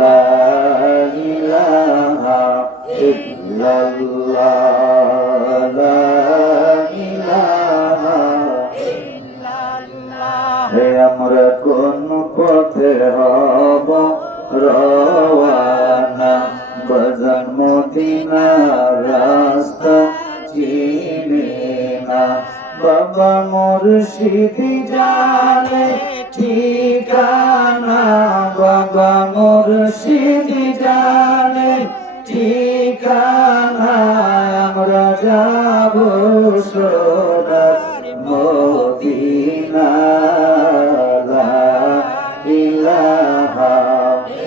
লা ইলাহা ইল্লাল্লাহ লা ইলাহা ইল্লাল্লাহ। হে আমরা কোন পথে হব রওয়ানা, বাজান মদিনার রাস্তা চিনি না। বাবা মুর্শিদি জানে ঠিকানা, বাবা মুর্শিদি জানে ঠিকানা। আমরা যাব সোনার মদিনা, লা ইলাহা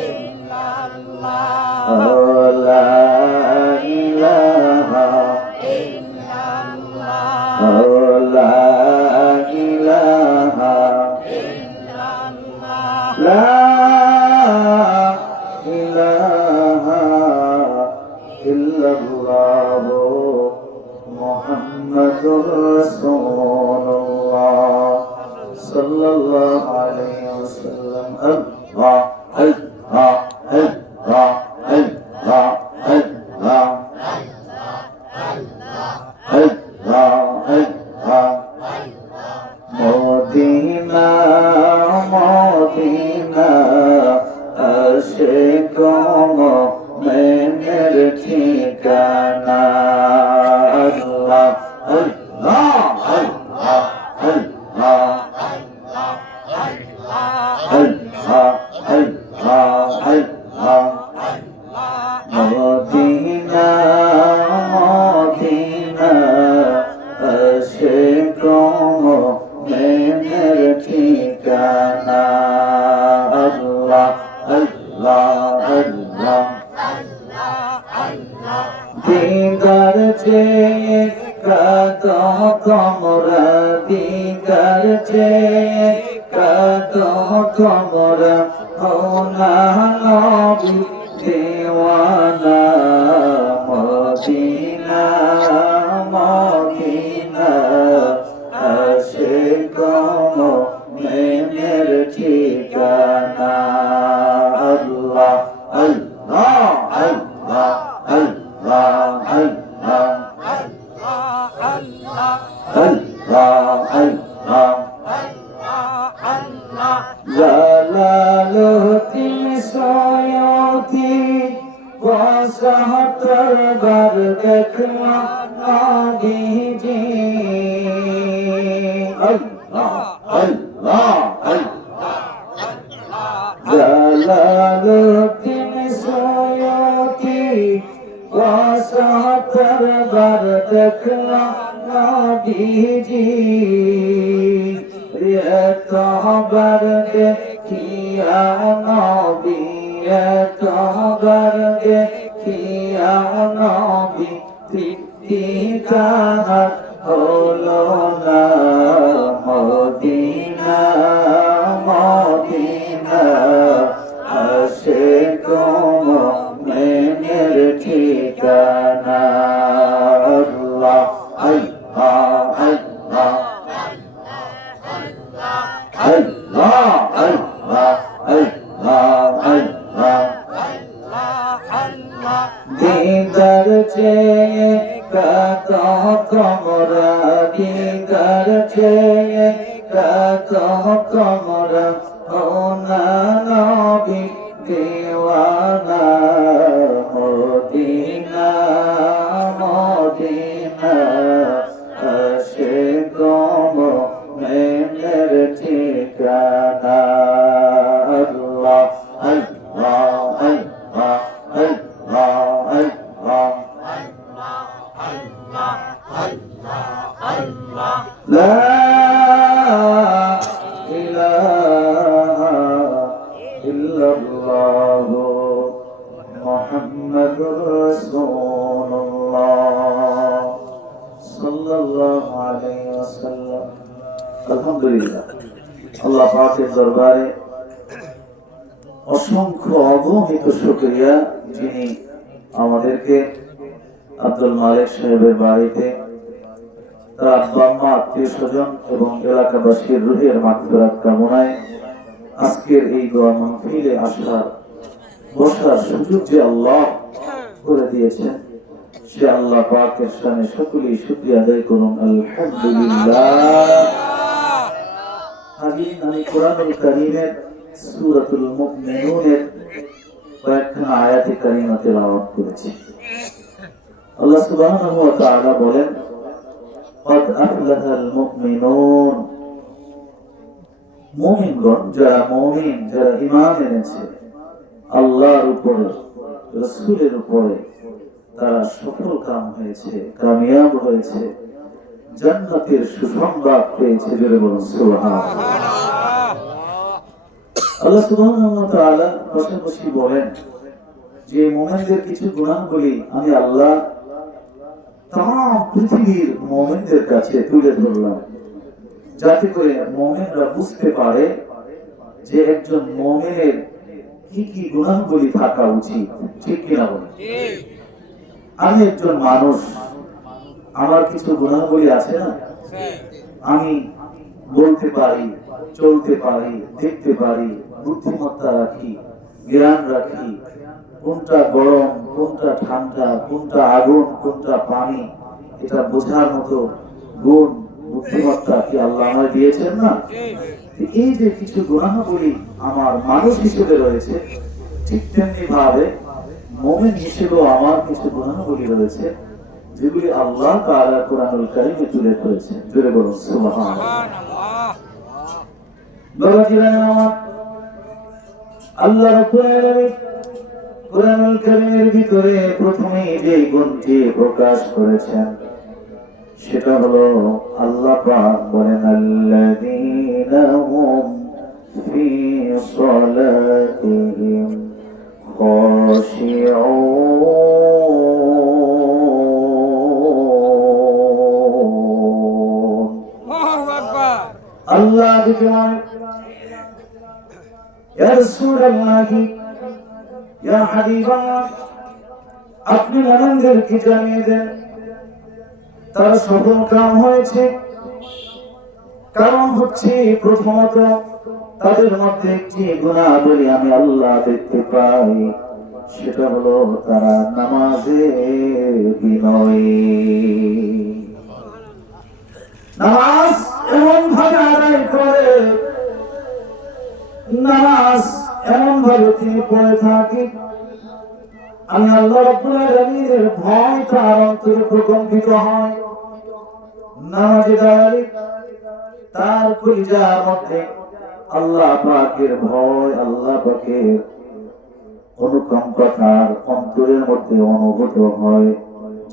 ইল্লাল্লাহ লা ইলাহা ইল্লাল্লাহ লা ইলাহা ইল্লাল্লাহ লা ইলাহা ইল্লাল্লাহ মুহাম্মাদুর রাসূলুল্লাহ সাল্লাল্লাহু আলাইহি ওয়াসাল্লাম। আল্লাহ আল্লাহ আল্লাহ আল্লাহ আল্লাহ আল্লাহ আল্লাহ। মদিনা মদিনা আশিক মুমিনের ঠিকানা। আল্লাহ আল্লাহ আল্লাহ আল্লাহ আল্লাহ আল্লাহ আল্লাহ। মদিনা মদিনা আশিক মুমিনের ঠিকানা। আল্লাহ আল্লাহ আল্লাহ আল্লাহ। দিদার চেয়ে কাঁদো তোমরা, দিদার চেয়ে কাঁদো তোমরা, ও না নবী দেওয়ানা। মদিনা মদিনা আশিক মুমিনের ঠিকানা। আল্লাহ আল্লাহ আল্লাহ আল্লাহ আল্লাহ আল্লাহ আল্লাহ আল্লাহ। জালালুদ্দিন সৈয়দি বসহতর বার দেখলাম নবীজি। আল্লাহ আল্লাহ আল্লাহ। জালালুদ্দিন সৈয়দি বসহতর বার দেখলাম নবীজি। এতবার দেখিয়া নবী, এতবার দেখিয়া নবী, তৃপ্তি তাহার হলো না। মদিনা মদিনা আশিক মুমিনের ঠিকানা। আল্লাহ আল্লাহ আল্লাহ আল্লাহ আল্লাহ আল্লাহ আল্লাহ। দিদার চেয়ে কাঁদো তোমরা, দিদার চেয়ে কাঁদো তোমরা, ও না নবী দেওয়ানা। মদিনা মদিনা আশিক মুমিনের ঠিকানা। আল্লাহ আল্লাহ আল্লাহ আল্লাহ আল্লাহ। লা ইলাহা ইল্লাল্লাহ মুহাম্মাদুর রাসূলুল্লাহ সাল্লাল্লাহু আলাইহি ওয়াসাল্লাম। আলহামদুলিল্লাহ, আল্লাহ পাকের দরবারে অসংখ্য অগণিত শুকরিয়া, যিনি আমাদেরকে আব্দুল মালিক সাহেবের বাড়িতে তার আব্বা আম্মা, আত্মীয় স্বজন এবং এলাকাবাসীর রুহের মাগফিরাত কামনায় আজকের এই দোয়া মাহফিলে আসার বসার সুযোগ যে আল্লাহ করে দিয়েছেন, সে আল্লাহ পাকের শানে সকলেই শুকরিয়া আদায় করুন। আলহামদুলিল্লাহ। আমি কোরআনুল কারীমের সূরাতুল মুমিনুনের কয়েকখানা আয়াতে কারিমা তেলাওয়াত করেছি। আল্লাহ সুবহানাহু ওয়া তাআলা বলেন, قد أفلح المؤمنون, মুমিনগণ যারা মুমিন, যারা ঈমান এনেছে আল্লাহর উপরে, রাসূলের উপরে, তারা সফল কাম হয়েছে, কামিয়াব হয়েছে, জান্নাতের সুসংবাদ পেয়েছে। জোরে বলুন সুবহানাল্লাহ। আল্লাহ সুবহানাহু ওয়া তাআলা পাশাপাশি বলেন যে মুমিনদের কিছু গুণাবলী আমি আল্লাহ তাম পৃথিবীর মুমিনদের কাছে তুলে ধরলাম, যাতে করে মুমিনরা বুঝতে পারে যে একজন মুমিনের কি কি গুণাবলী থাকা উচিত। ঠিক কিনা বলেন? আমি একজন মানুষ, আমার কিছু গুণাবলী আছে না? আমি বলতে পারি, চলতে পারি, দেখতে পারি, বুদ্ধিমত্তা রাখি, জ্ঞান রাখি, কোনটা গরম, কোনটা ঠান্ডা, কোনটা আগুন, কোনটা পানি, এটা বোঝার মতো গুণ, বুদ্ধিমত্তা কি আল্লাহ আমায় দিয়েছেন না? এই যে কিছু গুণাবলী আমার মানুষ হিসেবে রয়েছে, ঠিক তেমনি ভাবে মুমিন হিসেবেও আমার কিছু গুণাবলী রয়েছে, যেগুলি আল্লাহ তাআলা কোরআনুল কারীমে তুলে ধরেছেন। জোরে বলুন সুবহানাল্লাহ। বাবাজিরা আমার, আল্লাহ রাব্বুল আলামিন কোরআনুল কারীমের ভিতরে প্রথমে যে গুণটি প্রকাশ করেছেন সেটা হলো আল্লাহ পাক বলেন, আল্লাযীনা হুম ফি সালাতিহিম খাশিউন। আল্লাহ বিকেমান ইয়া রাসূলুল্লাহ, ইয়া হাবিবাল্লাহ, আপনি মুমিনদেরকে জানিয়ে দেন তারা সফল কাম হয়েছে। কারণ হচ্ছে প্রথমত তাদের মধ্যে একটি গুণাবলী আমি আল্লাহ দেখতে পাই, সেটা হলো তারা নামাজে বিনয়ী। নামাজ এমন ভাবে আদায় করে, নামাজ এমন ভাবে তিনি পড়ে থাকি, আমি আল্লাহ রাব্বুল আলামিনের ভয় তার অন্তরে প্রকম্পিত হয়। নামাজে দাঁড়ালে তার কলিজার মধ্যে আল্লাহ পাকের ভয়, আল্লাহ পাকের অনুকম্পা তার অন্তরের মধ্যে অনুভূত হয়,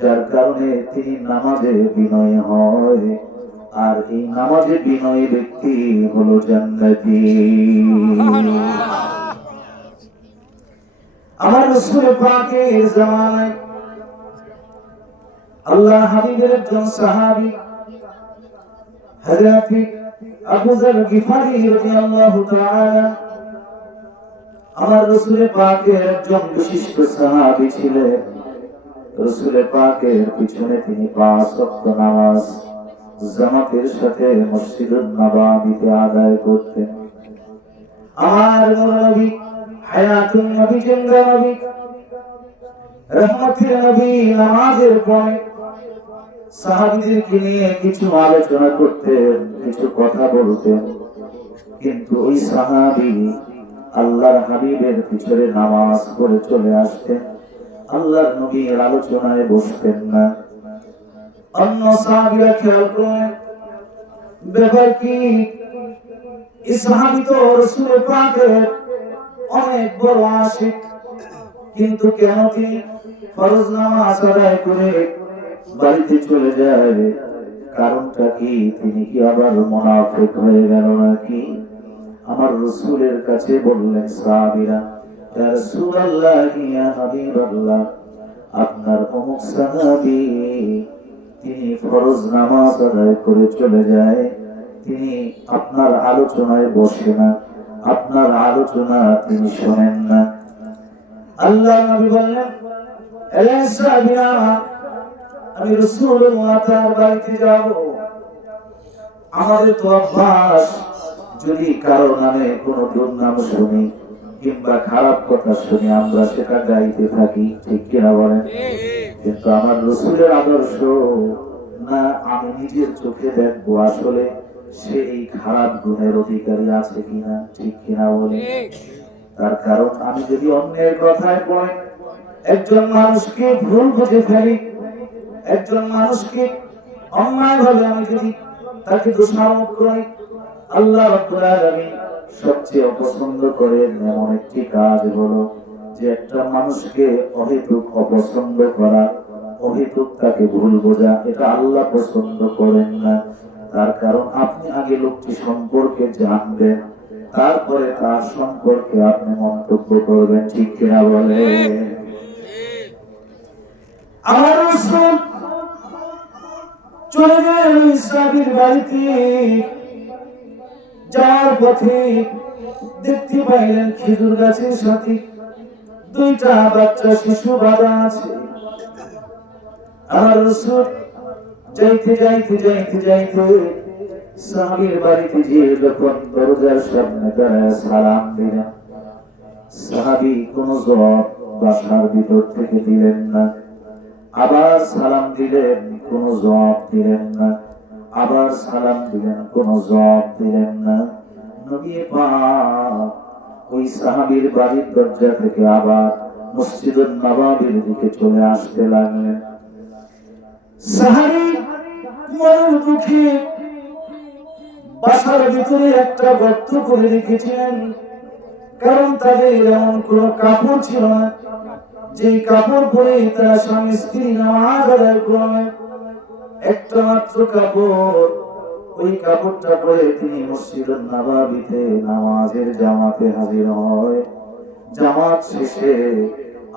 যার কারণে তিনি নামাজে বিনয়ী হয়। আর এই নামাজে বিনয়ী ব্যক্তি হলো জান্নাতি। আমার রাসূল পাকের জামানায় আল্লাহ হাবিবের একজন সাহাবী হযরত আবু যর গিফারি রাদিয়াল্লাহু তাআলা আমার রাসূল পাকের একজন বিশিষ্ট সাহাবী ছিলেন। রাসূল পাকের পিছনে তিনি 5 ওয়াক্ত নামাজ জামাতের সাথে মসজিদুন নববীতে আদায় করতেন। আমার নবী, হায়াতুন নবী, জিন্দা নবী, রহমতের নবী নামাজের পরে সাহাবীদেরকে নিয়ে কিছু আলোচনা করতেন, কিছু কথা বলতেন, কিন্তু ওই সাহাবী আল্লাহর হাবিবের পিছনে নামাজ পড়ে চলে আসতেন, আল্লাহর নবীর আলোচনায় বসতেন না। অন্য সাহাবীরা খেয়াল করেন ব্যাপার কি, এই সাহাবী তো রাসূল পাকের অনেক বড় আশিক, কিন্তু কেন তিনি ফরজ নামাজ আদায় করে বাড়িতে চলে যায়? কারণটা কি? তিনি কি আবার মুনাফিক হয়ে গেল নাকি? আমার রাসূলের কাছে বললেন সাহাবীরা, ইয়া রাসূলুল্লাহ, ইয়া হাবিবাল্লাহ, আপনার অমুক সাহাবী তিনি ফরজ নামাজ আদায় করে চলে যায়, তিনি আপনার আলোচনায় বসে না, আপনার আলোচনা তিনি শোনেন না। আল্লাহ নবী বললেন, এ সাহাবীরা, আমি রাসূলুল্লাহ তার বাড়িতে যাব। আমাদের তো অভ্যাস যদি কারো নামে কোনো দুর্নাম শুনি কিংবা খারাপ কথা শুনি আমরা সেটা গাইতে থাকি, ঠিক কিনা বলেন? কিন্তু আমার রাসূলের আদর্শ না, আমি নিজের চোখে দেখবো আসলে সে এই খারাপ গুণের অধিকারী আছে কিনা, ঠিক কিনা বলেন? তার কারণ আমি যদি অন্যের কথায় পড়ে একজন মানুষকে ভুল বুঝে ফেলি, একজন মানুষকে অন্যায়ভাবে আমি যদি তাকে দোষারোপ করি, আল্লাহ রাব্বুল আলামিন সবচেয়ে অপছন্দ করেন এমন একটি কাজ হলো যে একটা মানুষকে অহেতুক অপছন্দ করা, অহেতুক তাকে ভুল বোঝা, এটা আল্লাহ পছন্দ করেন না। তার কারণ আপনি আগে লোকটি সম্পর্কে জানবেন, তারপরে তার সম্পর্কে আপনি মন্তব্য করবেন, ঠিক কিনা বলে? আমার রাসূল চলে গেলেন ইসরাফিল বাড়িতে। যাওয়ার পথে দেখতে পাইলেন খেজুর গাছের সাথে দুইটা বাচ্চা শিশু বাঁধা আছে। আমার রাসূল যাইতে যাইতে যাইতে যাইতে সাহাবীর বাড়িতে গিয়ে যখন দরজার সামনে দাঁড়ায় সালাম দিলেন, সাহাবী কোনো জবাব বাসার ভিতর থেকে দিলেন না। আবার সালাম দিলেন, কোনো জবাব দিলেন না। আবার সালাম দিলেন, কোনো জবাব দিলেন না। নবী পাক ওই সাহাবীর বাড়ির দরজা থেকে আবার মসজিদুন নববীর দিকে চলে আসতে লাগলেন। সাহাবী মনের দুঃখে বাসার ভিতরে একটা গর্ত করে রেখেছিলেন, কারণ তাদের এমন কোনো কাপড় ছিল না যে কাপড় পরে তারা স্বামী স্ত্রী নামাজ আদায় করবে। একটা মাত্র কাপড়, ওই কাপড়টা পরে তিনি মসজিদুন নববীতে নামাজের জামাতে হাজির হয়। জামাত শেষে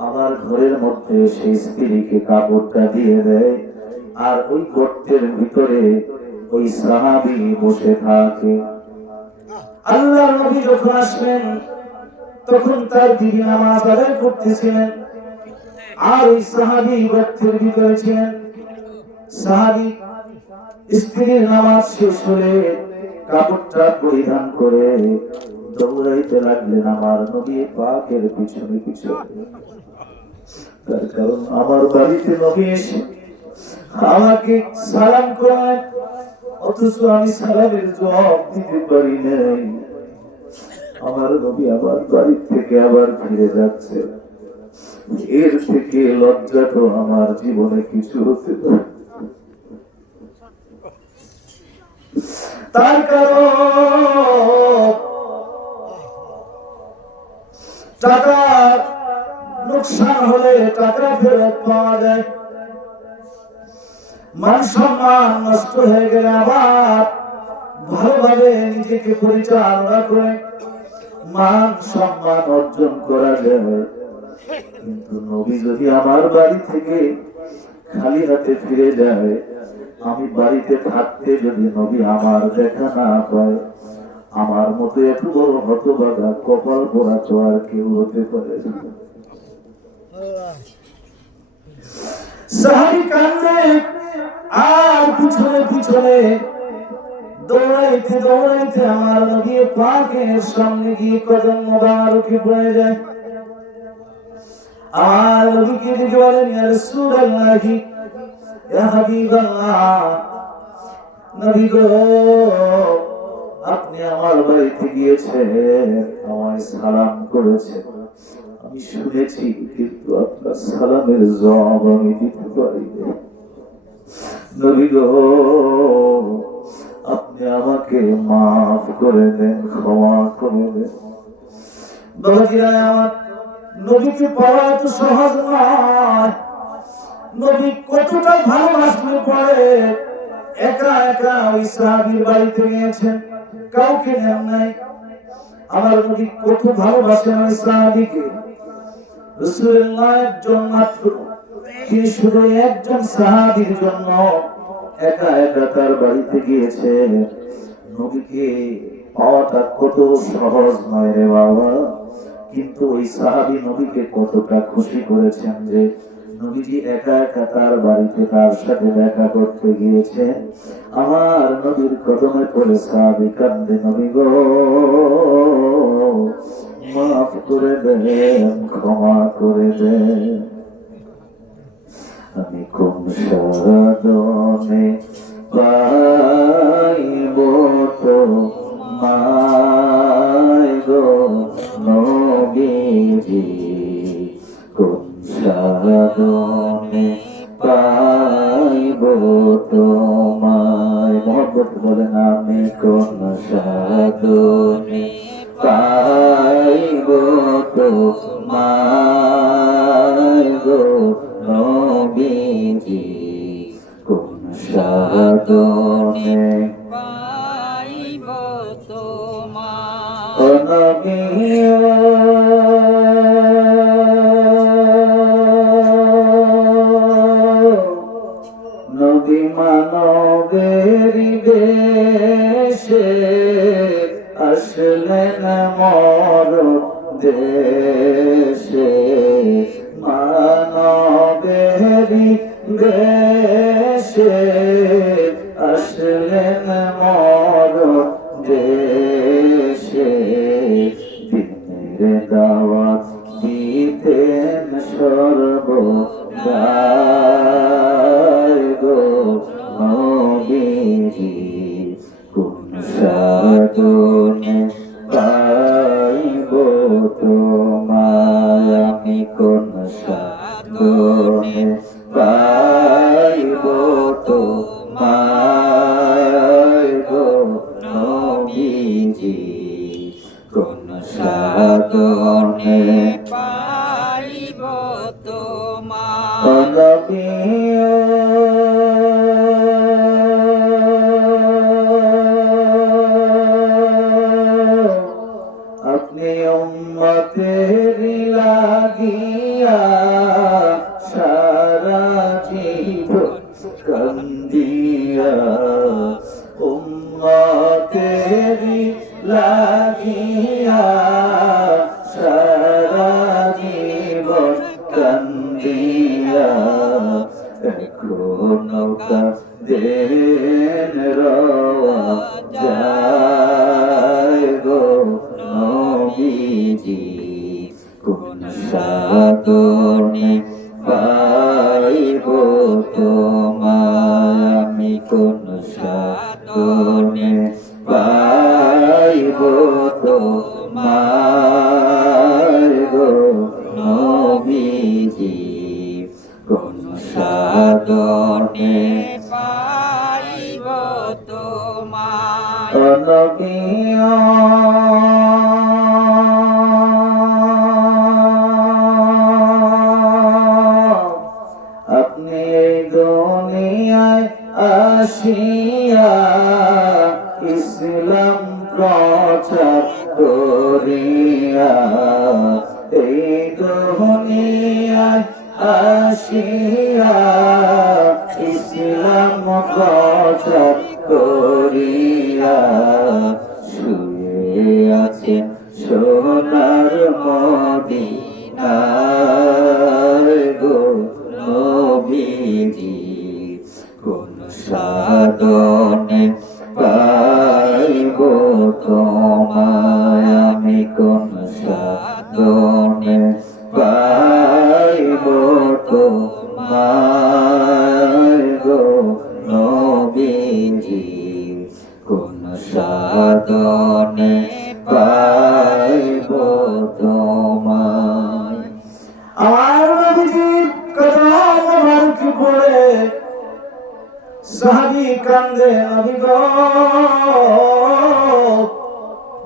আবার ঘরের মধ্যে সেই স্ত্রীকে কাপড়টা দিয়ে দেয়, আর ওই গর্তের ভিতরে ওই সাহাবী বসে থাকে। আল্লাহর নবী যখন আসলেন তখন তার বিবি নামাজ আদায় করতেছিলেন, আর ওই সাহাবী গর্তের ভিতরে ছিলেন। সাহাবী স্ত্রীর নামাজ শেষ হলে কাপড়টা পরিধান করে দৌড়াইতে লাগলেন আমার নবী পাকের পিছনে পিছনে। তার কারণ আমার বাড়িতে নবী এসে আমাকে সালাম করলেন, অথচ আমি সালামের জবাব দিতে পারি নাই। আমার নবী আমার বাড়ি থেকে আবার ফিরে যাচ্ছে, এর থেকে লজ্জা তো আমার জীবনে কিছু হতে পারে। তার কারণ টাকা লোকসান হলে টাকা ফেরত পাওয়া যায়, মান সম্মান নষ্ট হয়ে গেলে আবার ভালোভাবে নিজেকে পরিচালনা করে মান সম্মান অর্জন করা যাবে। কিন্তু নবী যদি আমার বাড়ি থেকে খালি হাতে ফিরে যায়, আমি বাড়িতে থাকতে যদি নবী আমার দেখা না পায়, আমার মতো এত বড় হতভাগা কপাল পোড়া তো আর কেউ হতে পারে না। সাহাবী কান্দে আর পিছনে পিছনে দৌড়াইতে দৌড়াইতে আমার নবী পাকের সামনে গিয়ে কদম মোবারকে পড়ে যায়। আর নবীকে দেখে বলেন, ইয়া রাসূলুল্লাহি, ইয়া হাবিবাল্লাহ, নবী গো আপনি আমার বাড়িতে গিয়েছেন, আমায় সালাম করেছেন, আমি শুনেছি, কিন্তু আপনার সালামের জবাব আমি দিতে পারিনি। নবী গো আপনি আমাকে মাফ করে দেন, ক্ষমা করে দেন। বাবাজিরা আমার, নবীকে পাওয়া এত সহজ নয়। নবী কতটা ভালোবাসলে পরে একা একা ওই সাহাবীর বাড়িতে গিয়েছেন, কাউকে নেন নাই। আমার নবী কত ভালোবাসেন ওই সাহাবীকে। রাসূলুল্লাহ একজন মাত্র, তিনি শুধু একজন সাহাবীর জন্য একা একা তার বাড়িতে গিয়েছে। নবীকে পাওয়াটা কত সহজ নয় রে বাবা, কিন্তু ওই সাহাবী নবীকে কতটা খুশি করেছেন যে নবীজি একা একা তার বাড়িতে তার সাথে দেখা করতে গিয়েছে। আমার নবীর কদমে পড়ে সাহাবী কান্দে, নবী গো মাফ করে দেন, ক্ষমা করে দেন। আমি কোন সাধনে পাইব তোমায় গো নবীজি, কোন সাধনে পাইব তোমায়। মহব্বত বলেন, আমি কোন সাধনে পাইব তোমায় গো নবীজি, কোন সাধনে পাইব তোমায়। ও নবী নবী মানবের দেশে আসলেন মর দেশে, মানবের দেশে আসলেন মর দেশে, দিনের দাওয়াত দিতেন সর্বদাই গো নবীজি, কোন সাধনে পাইব তোমায়। আমি কোন সাধনে পাইব তোমায় গো নবীজি, কোন সাধনে পাইব তোমায়। ও নবী আপনি উম্মতের লাগিয়া সারা জীবন কান্দিয়া, উম্মতের লাগিয়া সারা জীবন কান্দিয়া, এখনো কাঁদেন রওয়া যায় গো নবীজি, কোন সাধনে পাইব তোমায়। আমি কোন সাধনে পাইব তোমায় গো নবীজি, কোন সাধনে পাইব তোমায়। ও নবী আপনি এই দুনিয়ায় আসিয়া ইসলাম প্রচার করিয়া, এই দুনিয়ায় আসিয়া ইসলাম প্রচার করিয়া, শুয়ে আছেন সোনার মদিনায় গো নবীজি, কোন সাধনে পাইব তোমায়। আমি কোন সাধনে পাইব তোমায় গো নবীজি, কোন সাধনে পাইব তোমায়। আমার নবীজির কথা মোবারক পড়ে সাহাবী কান্দে, নবী গো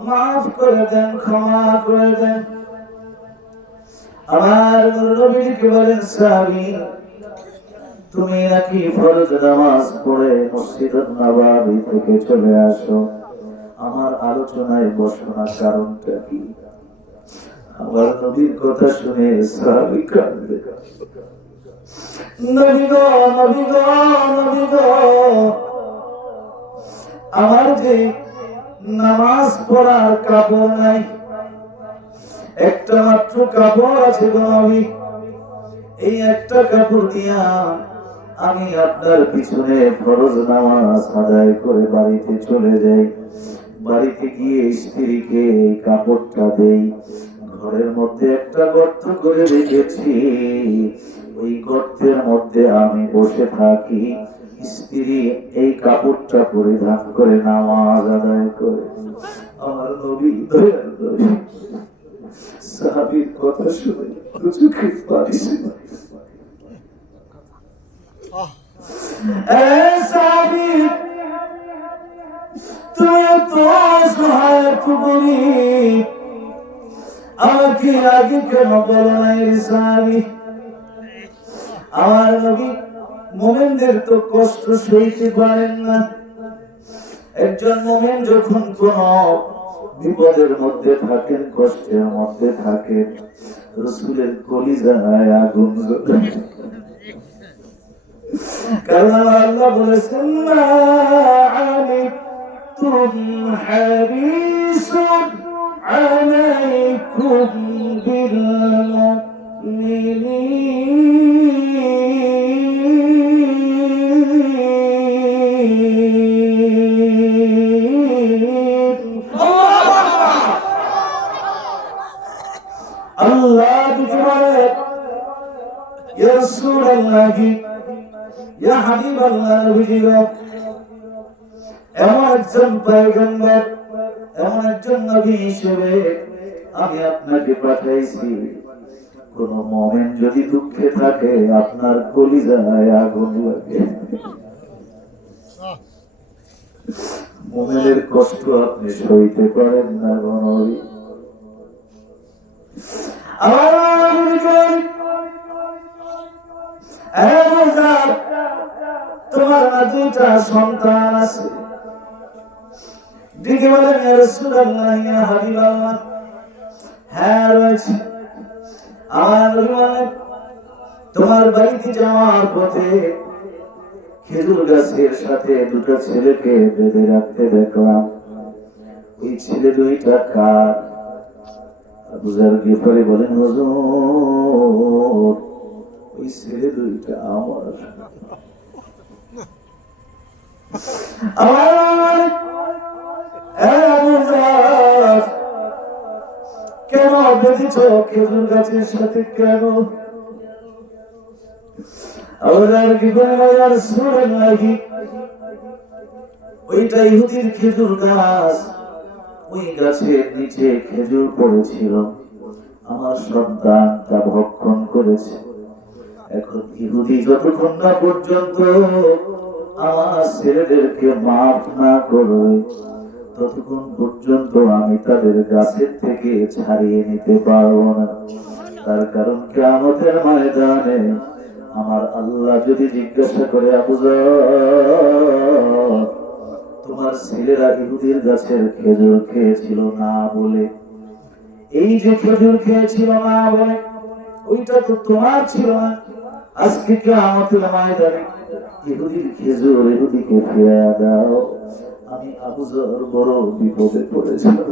মাফ করে দেন, ক্ষমা করে দেন। আমার নবীকে বলেন, সাহাবী তুমি নাকি ফরজ নামাজ পড়ে মসজিদুন নববী থেকে চলে আসো, আমার আলোচনায় বসো না, কারণটা কি? আমার নবীর কথা শুনে সাহাবী কাঁদে, নবী গো নবী গো নবী গো, আমার যে নামাজ পড়ার কাপড় নাই, একটা মাত্র কাপড় আছে গো নবী, এই একটা কাপড় দিয়া আমি আপনার পিছনে ফরজ নামাজ আদায় করে বাড়িতে চলে যাই। বাড়িতে গিয়ে স্ত্রীকে এই কাপড়টা দেই। ঘরের মধ্যে একটা গর্ত করে রেখেছি, ওই গর্তের মধ্যে আমি বসে থাকি। স্ত্রী এই কাপড়টা পরিধান করে নামাজ আদায় করে। আমার নবী দয়ার নবী সাহাবীর কথা শুনে দু চোখে পানি ছিল। সাহাবী, তুমি তো সহায় গরিব, আমাকে আগে কেন বলো নাই সাহাবী? আমার নবী মুমিনদের তো কষ্ট সইতে পারেন না। একজন মুমিন যখন কোন বিপদের মধ্যে থাকেন, কষ্টের মধ্যে থাকেন, রাসূলের কলিজায় আগুন জ্বলে। কারণ আল্লাহ বলেছেন, মা আলাইকুম হারিসুন আলাইকুম বিল আল্লাহ দিকে বলে, ইয়া রাসূলুল্লাহ, ইয়া হাবিবাল্লাহ, নবীজি গো, এমন একজন পয়গম্বর, এমন একজন নবী হিসেবে আমি আপনাকে পাঠাইছি। কোন মুমিন যদি দুঃখে থাকে, আপনার কলিজায় আগুন লাগে। মুমিনের কষ্ট আপনি সইতে পারেন না গো নবী। তোমার না দুইটা সন্তান আছে, দিকে বলেন ইয়া রাসূলুল্লাহ, ইয়া হাবিবাল্লাহ, হ্যাঁ রয়েছে। আমার নবী বলেন, তোমার বাড়িতে যাওয়ার পথে খেজুর গাছের সাথে দুটো ছেলেকে বেঁধে রাখতে দেখলাম। ওই ছেলে দুইটা কার? আবু যর গিফারি বলেন, হুজুর ওই ছেলে দুইটা আমার। কেন বেঁধেছ খেজুর গাছের সাথে? কেন? ওইটা ইহুদির খেজুর গাছ, ওই গাছের নিচে খেজুর পড়েছিল, আমার সন্তান তা ভক্ষণ করেছে। এখন ইহুদি যতক্ষণ না পর্যন্ত আমার ছেলেদেরকে মাফ না করবে, ততক্ষণ পর্যন্ত আমি তাদের গাছের থেকে ছাড়িয়ে নিতে পারবো না। তার কারণ কিয়ামতের ময়দানে আমার আল্লাহ যদি জিজ্ঞাসা করে, আবু যর তোমার ছেলেরা ইহুদির গাছের খেজুর খেয়েছিল না বলে, এই যে খেজুর খেয়েছিল না বলে, ওইটা তো তোমার ছিল না। আজকে কিয়ামতের ময়দানে ইহুদির খেজুর ইহুদিকে ফিরিয়ে দাও, আমি আবু যর বড় বিপদে পড়েছিলাম।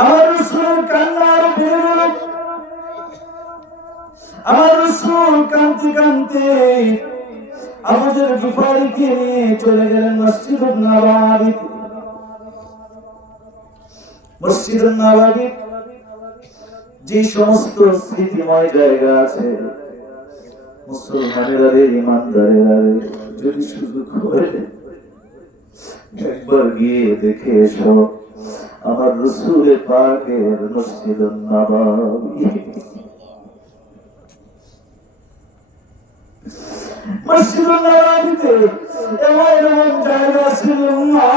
আমার রাসূল কান্নার ফিরে গেল। আমার রাসূল কাঁদতে কাঁদতে আবু যর গিফারিকে নিয়ে চলে গেলেন মসজিদুন নববীতে। মসজিদুন নববী যে সমস্ত স্মৃতিময় জায়গা আছে, মুসলমানেরা রে, ইমানদারেরা রে, যদি সুযোগ হয় একবার গিয়ে দেখে এসো আমার রাসূল পাকের মসজিদুন নববী। মসজিদুন নববীতে এমন জায়গা ছিল না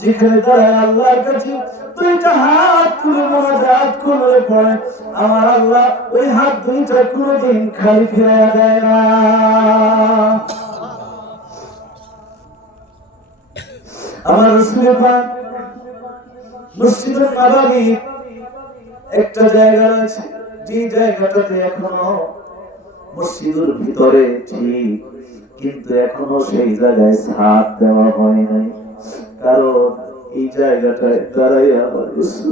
যেখানে তারা আল্লাহর কাছে দুইটা হাত তুলে মুনাজাত করে পড়ে, আমার আল্লাহ ওই হাত দুইটা কোনোদিন খালি ফিরাইয়া দেয় না। আমার রাসূল পাক মসজিদুন নববী একটা জায়গা আছে, যে জায়গাটাতে এখনো মসজিদের ভিতরে ঠিক, কিন্তু এখনো সেই জায়গায় ছাদ দেওয়া হয় নাই। কারণ এই জায়গাটায় দাঁড়াই আমার রাসূল